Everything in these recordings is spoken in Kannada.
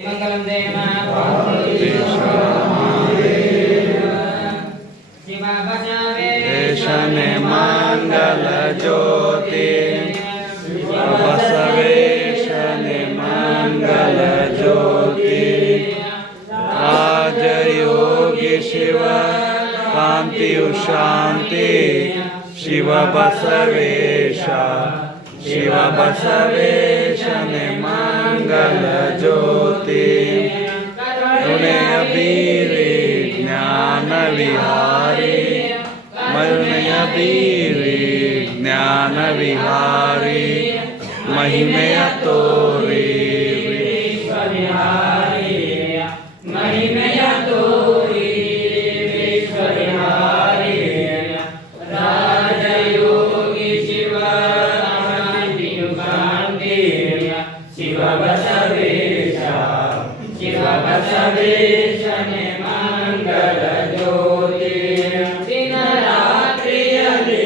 मंगलम जय नमः शिवा बचावे देशने मंगल ज्योति बसवेशने मंगल ज्योति राजयोगी शिव कांति शांति शिव बसवेश शिव बसवेशने मंगल ज्योति उन्हें अबीरी ज्ञान विहारी मरुणय बीरी ज्ञान विहारी महिमय तोरी महिमय तोरी विश्वविहारी राजयोगी शिव कांति शिव बसवेश शिव बसवेशने मंगल ज्योति दिन रात्रिಯಲ್ಲಿ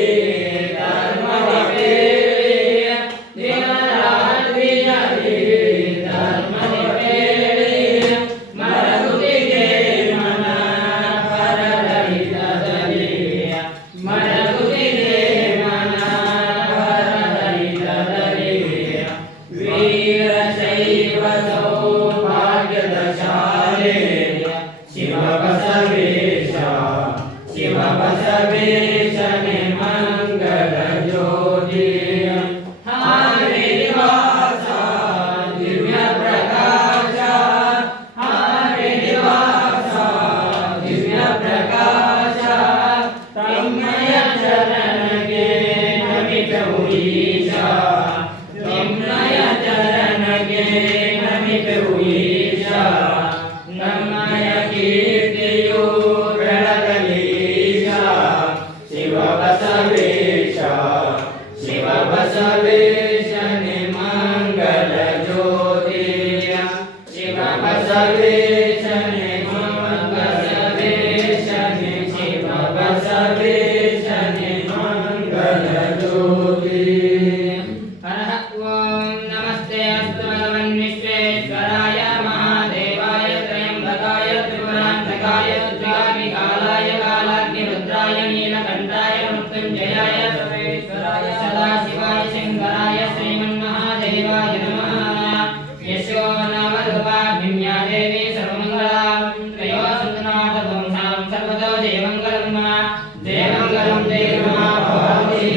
ಧರ್ಮವ ಬೇರೆ दिन ರಾತ್ರಿಯಲ್ಲಿ ಧರ್ಮವ ಬೇರೆ ಮರಗುತ್ತಿದೆ ಮನ ಪರರಹಿತದಲ್ಲಿ ಮರಗುತ್ತಿದೆ ಮನ ಪರರಹಿತದಲ್ಲಿ ವೀರಶೈವ ಸೌಭಾಗ್ಯದ ಶಾಲೆ ಶಿವ ಬಸವೇಶ ಶಿವ ಬಸವೇಶನೆ ಮಂಗಲ ಜ್ಯೋತಿ ಹಾರಿ ನಿವಾಸ ದಿವ್ಯ ಪ್ರಕಾಶ ಹಾರಿ ನಿವಾಸ ದಿವ್ಯ ಪ್ರಕಾಶ ತಮ್ಮಯ ಚರಣಗೆ ನಮಿತವು ಈಶ ತಮ್ಮಯ ಚರಣಗೆ ನಮಿತವು ಈಶ ನಮ್ಮಯ ಕೀರ್ತಿಯು ಬೆಳಗಲೀಶ ಶಿವ ಬಸವೇಶ ಶಿವ ಬಸವೇಶನೆ ಮಂಗಲ ಜ್ಯೋತಿ ಶಿವ ಬಸವೇಶನೆ ಮಂಗಲವೇಶನೆ ಶಿವ ಬಸವೇಶನೆ ಮಂಗಲ ಜ್ಯೋತಿ ಓಂ ನಮಸ್ತೆ ಅಸ್ತು ಭಗವನ್ವಿಶ್ವೇಶ್ವರಾಯ ಮಹಾದೇವಾಯ ತ್ರಯಂಬಕಾಯ ತ್ರಿಪುರಾಂತಕಾಯ ರುದ್ರಾವಿಕಾಲಾಯ ಕಾಲಾಗ್ನಿರುದ್ರಾಯ ನೀಲಕಂಠಾಯ ಮೃತ್ಯುಂಜಯಾಯ ಸರ್ವೇಶ್ವರಾಯ ಸದಾಶಿವಾಯ ಶಂಕರಾಯ ಶ್ರೀಮನ್ಮಹಾದೇವಾಯ ನಮಃ ಯಶೋ ನವದುಪಾಭಿಮ್ಯಾ ದೇವಿ ಸರ್ವಮಂಗಲಾಂ ತ್ರಯೋ ಸಂತನಾಥ ವಂಶಾಂ ಸರ್ವದೋ ಜಯಮಂಗಲಂ ಜಯಮಂಗಲಂ ಜಯ ನಮಃ ಭಗವತಿ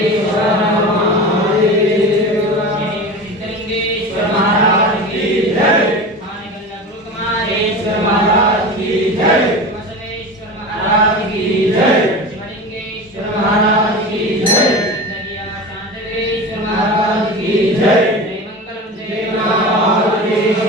सिद्धलिंगेश्वर महाराज की जय हानिकल्ल गुरुकुमारेश्वर महाराज की जय बसवेश्वर महाराज की जय शिवलिंगेश्वर महाराज की जय सिद्धगिया शांतवेश्वर महाराज की जय जय मंगलम जय महादेव